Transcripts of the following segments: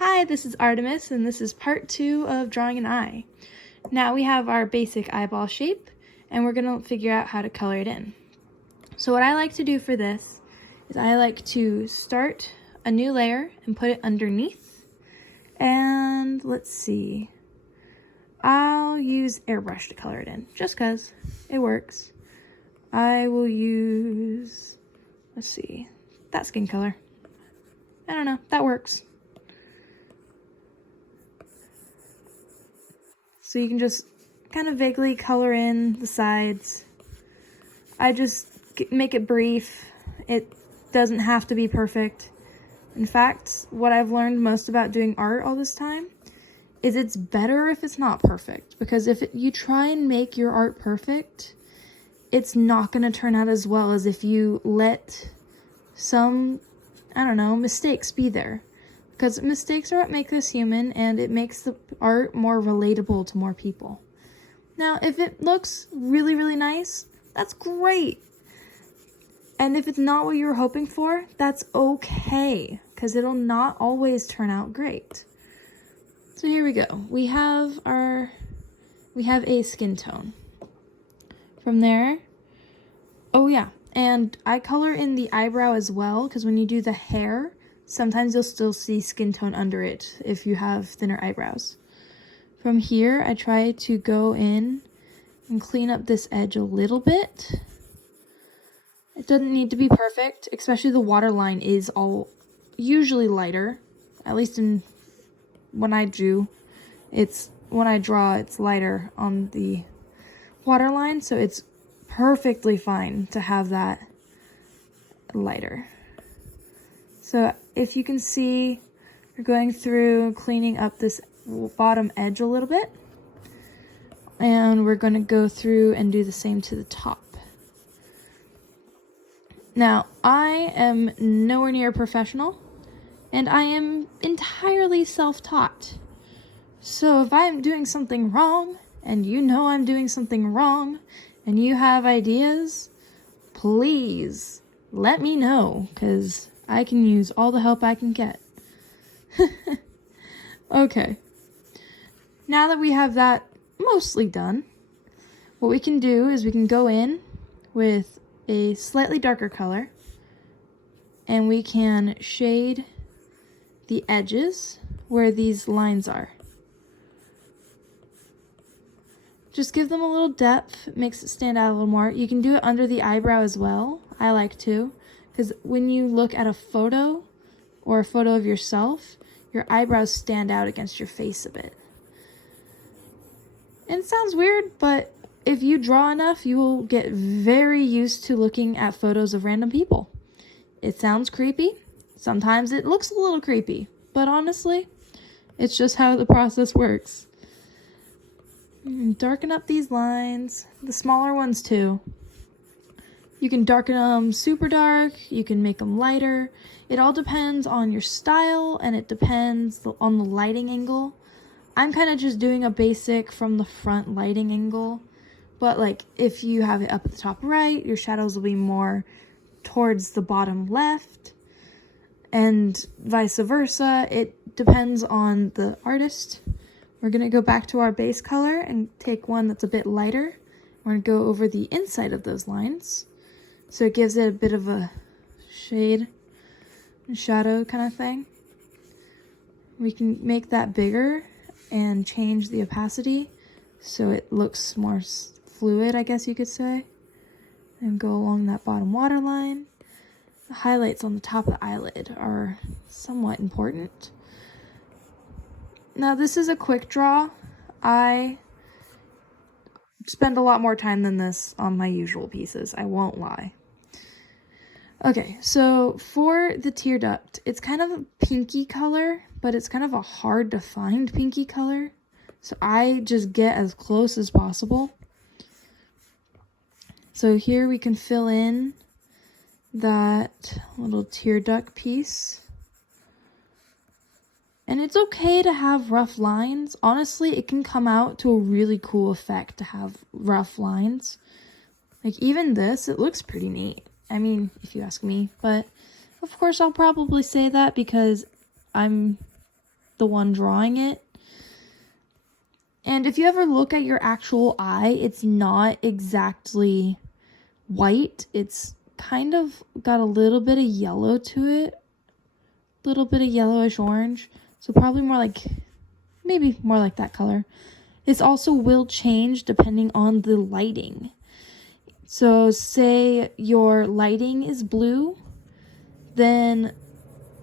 Hi, this is Artemis, and this is part 2 of drawing an eye. Now we have our basic eyeball shape, and we're going to figure out how to color it in. So what I like to do for this is I like to start a new layer and put it underneath. And let's see. I'll use airbrush to color it in, just because it works. I will use, let's see, that skin color. I don't know, that works. So you can just kind of vaguely color in the sides. I just make it brief. It doesn't have to be perfect. In fact, what I've learned most about doing art all this time is it's better if it's not perfect. Because if you try and make your art perfect, it's not going to turn out as well as if you let some, I don't know, mistakes be there. Because mistakes are what make us human, and it makes the art more relatable to more people. Now, if it looks really, really nice, that's great. And if it's not what you were hoping for, that's okay, because it'll not always turn out great. So here we go. We have a skin tone. From there, oh yeah, and I color in the eyebrow as well, because when you do the hair, sometimes you'll still see skin tone under it if you have thinner eyebrows. From here, I try to go in and clean up this edge a little bit. It doesn't need to be perfect, especially the waterline is all usually lighter. At least when I draw, it's lighter on the waterline, so it's perfectly fine to have that lighter. So if you can see, we're going through cleaning up this bottom edge a little bit. And we're going to go through and do the same to the top. Now, I am nowhere near a professional, and I am entirely self-taught. So if I'm doing something wrong, and you know I'm doing something wrong, and you have ideas, please let me know, because I can use all the help I can get. Okay. Now that we have that mostly done, what we can do is we can go in with a slightly darker color, and we can shade the edges where these lines are. Just give them a little depth, makes it stand out a little more. You can do it under the eyebrow as well. I like to. Because when you look at a photo or a photo of yourself, your eyebrows stand out against your face a bit. And it sounds weird, but if you draw enough, you will get very used to looking at photos of random people. It sounds creepy. Sometimes it looks a little creepy. But honestly, it's just how the process works. Darken up these lines, the smaller ones too. You can darken them super dark, you can make them lighter. It all depends on your style, and it depends on the lighting angle. I'm kind of just doing a basic from the front lighting angle. But like, if you have it up at the top right, your shadows will be more towards the bottom left. And vice versa. It depends on the artist. We're going to go back to our base color and take one that's a bit lighter. We're going to go over the inside of those lines. So it gives it a bit of a shade and shadow kind of thing. We can make that bigger and change the opacity so it looks more fluid, I guess you could say. And go along that bottom waterline. The highlights on the top of the eyelid are somewhat important. Now this is a quick draw. I spend a lot more time than this on my usual pieces, I won't lie. Okay, so for the tear duct, it's kind of a pinky color, but it's kind of a hard to find pinky color. So I just get as close as possible. So here we can fill in that little tear duct piece. And it's okay to have rough lines. Honestly, it can come out to a really cool effect to have rough lines. Like even this, it looks pretty neat. I mean, if you ask me, but of course I'll probably say that because I'm the one drawing it. And if you ever look at your actual eye, it's not exactly white. It's kind of got a little bit of yellow to it. A little bit of yellowish orange. So probably more like, maybe more like that color. This also will change depending on the lighting. So say your lighting is blue, then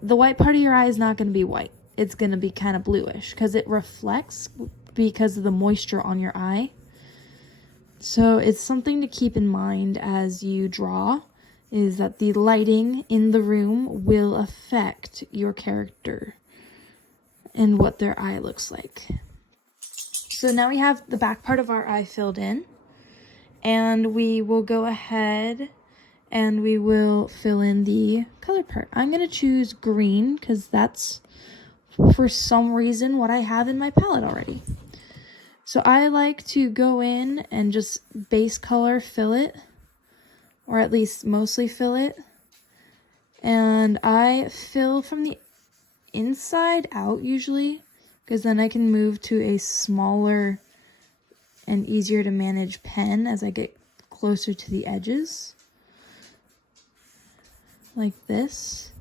the white part of your eye is not going to be white. It's going to be kind of bluish because it reflects because of the moisture on your eye. So it's something to keep in mind as you draw, is that the lighting in the room will affect your character and what their eye looks like. So now we have the back part of our eye filled in, and we will go ahead and we will fill in the color part. I'm going to choose green because that's, for some reason, what I have in my palette already. So I like to go in and just base color fill it, or at least mostly fill it. And I fill from the inside out usually, because then I can move to a smaller and easier to manage pen as I get closer to the edges. Like this.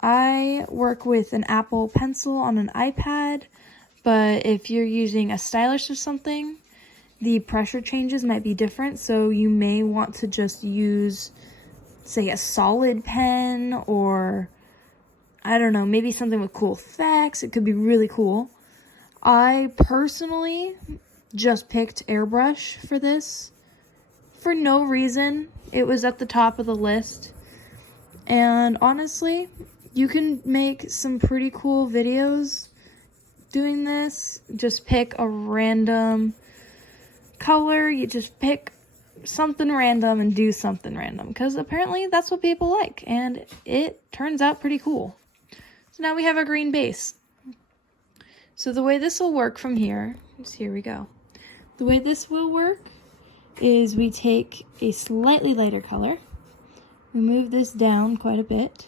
I work with an Apple Pencil on an iPad, but if you're using a stylus or something, the pressure changes might be different, so you may want to just use, say, a solid pen, or I don't know, maybe something with cool effects. It could be really cool. I personally just picked airbrush for this for no reason. It was at the top of the list, and honestly, you can make some pretty cool videos doing this. Just pick a random color, you just pick something random and do something random, because apparently that's what people like, and it turns out pretty cool. So now we have our green base. So the way this will work from here is, here we go. The way this will work is we take a slightly lighter color, we move this down quite a bit,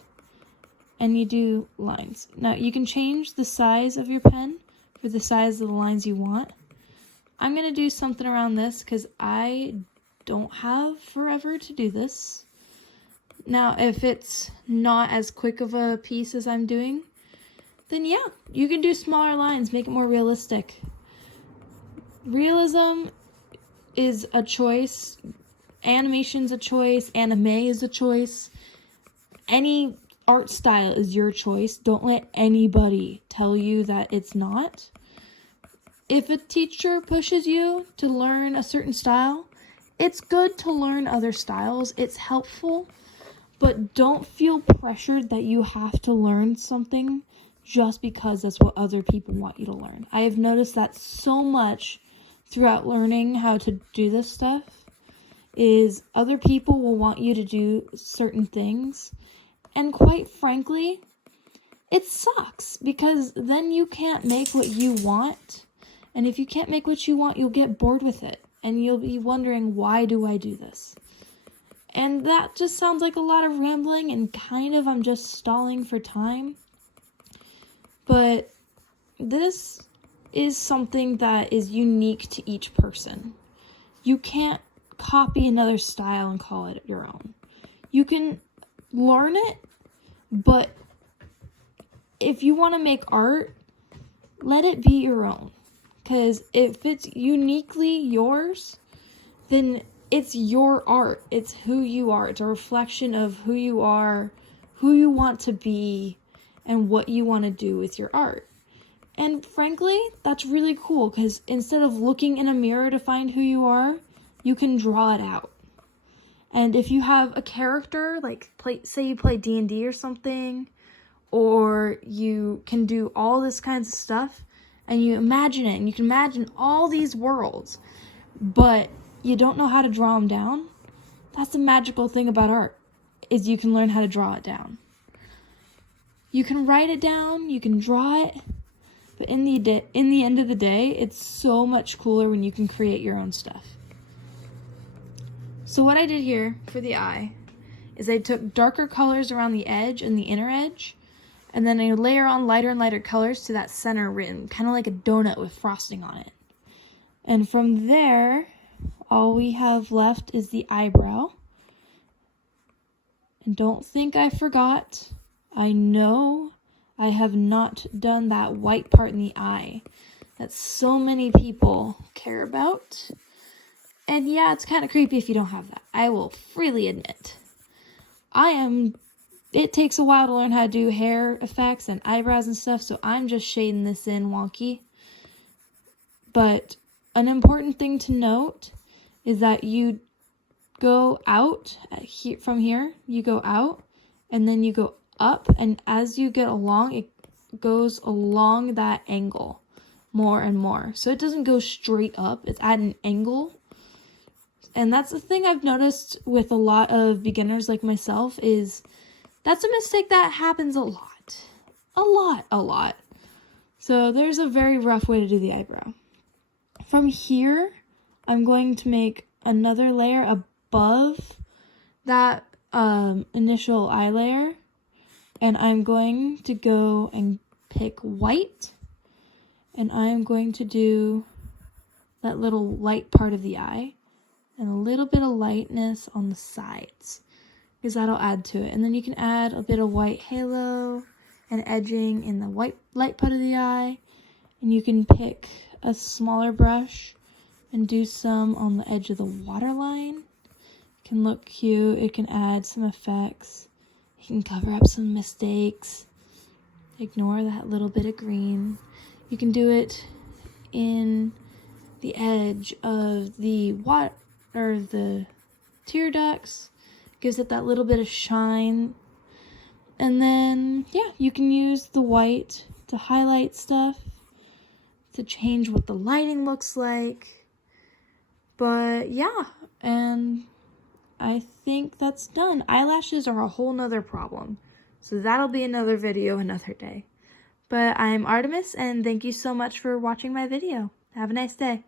and you do lines. Now you can change the size of your pen for the size of the lines you want. I'm going to do something around this because I don't have forever to do this. Now, if it's not as quick of a piece as I'm doing, then yeah, you can do smaller lines, make it more realistic. Realism is a choice. Animation's a choice. Anime is a choice. Any art style is your choice. Don't let anybody tell you that it's not. If a teacher pushes you to learn a certain style, it's good to learn other styles. It's helpful, but don't feel pressured that you have to learn something just because that's what other people want you to learn. I have noticed that so much throughout learning how to do this stuff, is other people will want you to do certain things, and quite frankly, it sucks because then you can't make what you want. And if you can't make what you want, you'll get bored with it. And you'll be wondering, why do I do this? And that just sounds like a lot of rambling, and kind of I'm just stalling for time. But this is something that is unique to each person. You can't copy another style and call it your own. You can learn it, but if you want to make art, let it be your own. Because if it's uniquely yours, then it's your art. It's who you are. It's a reflection of who you are, who you want to be, and what you want to do with your art. And frankly, that's really cool, because instead of looking in a mirror to find who you are, you can draw it out. And if you have a character, like say you play D&D or something, or you can do all this kinds of stuff, and you imagine it, and you can imagine all these worlds, but you don't know how to draw them down, that's the magical thing about art, is you can learn how to draw it down. You can write it down, you can draw it, but in the end of the day, it's so much cooler when you can create your own stuff. So what I did here for the eye is I took darker colors around the edge and the inner edge, And then I layer on lighter and lighter colors to that center rim, kind of like a donut with frosting on it. And from there, all we have left is the eyebrow. And don't think I forgot. I know I have not done that white part in the eye that so many people care about. And yeah, it's kind of creepy if you don't have that. I will freely admit. It takes a while to learn how to do hair effects and eyebrows and stuff, so I'm just shading this in wonky. But an important thing to note is that you go out from here, you go out, and then you go up, and as you get along, it goes along that angle more and more. So it doesn't go straight up, it's at an angle. And that's the thing I've noticed with a lot of beginners like myself is that's a mistake that happens a lot. A lot. So there's a very rough way to do the eyebrow. From here, I'm going to make another layer above that initial eye layer. And I'm going to go and pick white. And I'm going to do that little light part of the eye. And a little bit of lightness on the sides, because that'll add to it. And then you can add a bit of white halo and edging in the white light part of the eye. And you can pick a smaller brush and do some on the edge of the waterline. It can look cute. It can add some effects. You can cover up some mistakes. Ignore that little bit of green. You can do it in the edge of the the tear ducts. Gives it that little bit of shine. And then, yeah, you can use the white to highlight stuff, to change what the lighting looks like. But yeah, and I think that's done. Eyelashes are a whole nother problem, so that'll be another video another day. But I'm Artemis, and thank you so much for watching my video. Have a nice day.